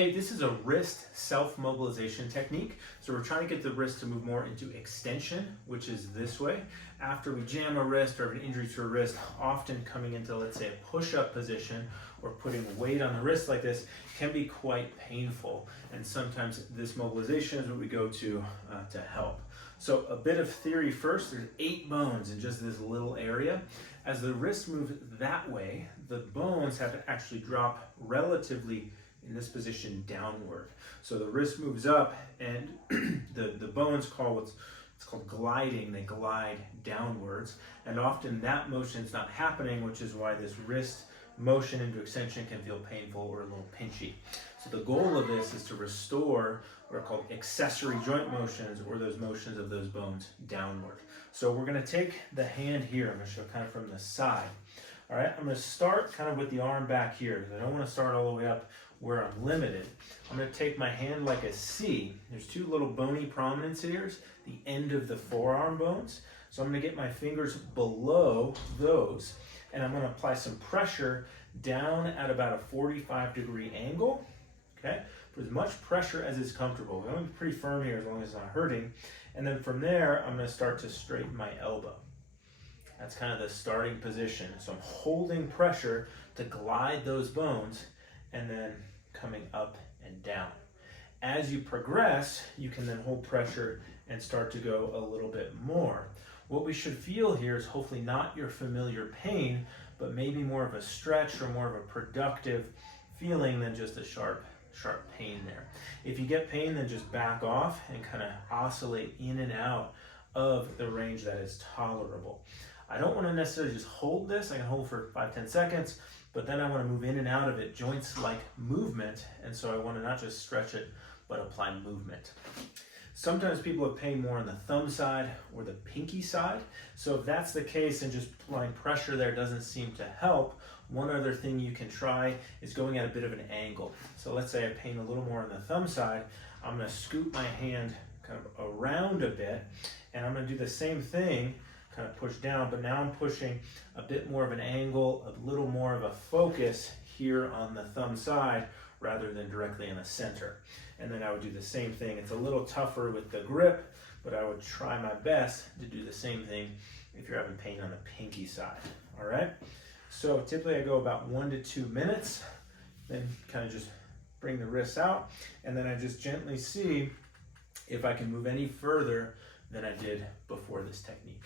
Hey, this is a wrist self-mobilization technique. So we're trying to get the wrist to move more into extension, which is this way. After we jam a wrist or have an injury to a wrist, often coming into, let's say, a push-up position or putting weight on the wrist like this can be quite painful. And sometimes this mobilization is what we go to help. So a bit of theory first. There's 8 bones in just this little area. As the wrist moves that way, the bones have to actually drop relatively in this position downward. So the wrist moves up and the bones it's called gliding. They glide downwards, and often that motion is not happening, which is why this wrist motion into extension can feel painful or a little pinchy. So the goal of this is to restore what are called accessory joint motions, or those motions of those bones downward. So we're going to take the hand here. I'm going to show kind of from the side. All right, I'm going to start kind of with the arm back here because I don't want to start all the way up where I'm limited. I'm going to take my hand like a C. There's 2 little bony prominence ears, the end of the forearm bones. So I'm going to get my fingers below those, and I'm going to apply some pressure down at about a 45-degree angle. Okay, for as much pressure as is comfortable. I'm going to be pretty firm here as long as it's not hurting. And then from there, I'm going to start to straighten my elbow. That's kind of the starting position. So I'm holding pressure to glide those bones and then coming up and down. As you progress, you can then hold pressure and start to go a little bit more. What we should feel here is hopefully not your familiar pain, but maybe more of a stretch or more of a productive feeling than just a sharp pain there. If you get pain, then just back off and kind of oscillate in and out of the range that is tolerable. I don't want to necessarily just hold this. I can hold for 5-10 seconds, but then I want to move in and out of it, joints like movement, and so I want to not just stretch it, but apply movement. Sometimes people have pain more on the thumb side or the pinky side, so if that's the case and just applying pressure there doesn't seem to help, one other thing you can try is going at a bit of an angle. So let's say I have pain a little more on the thumb side. I'm going to scoop my hand kind of around a bit, and I'm going to do the same thing, kind of push down, but now I'm pushing a bit more of an angle, a little more of a focus here on the thumb side rather than directly in the center. And then I would do the same thing. It's a little tougher with the grip, but I would try my best to do the same thing if you're having pain on the pinky side. All right? So typically I go about 1 to 2 minutes, then kind of just bring the wrists out, and then I just gently see if I can move any further than I did before this technique.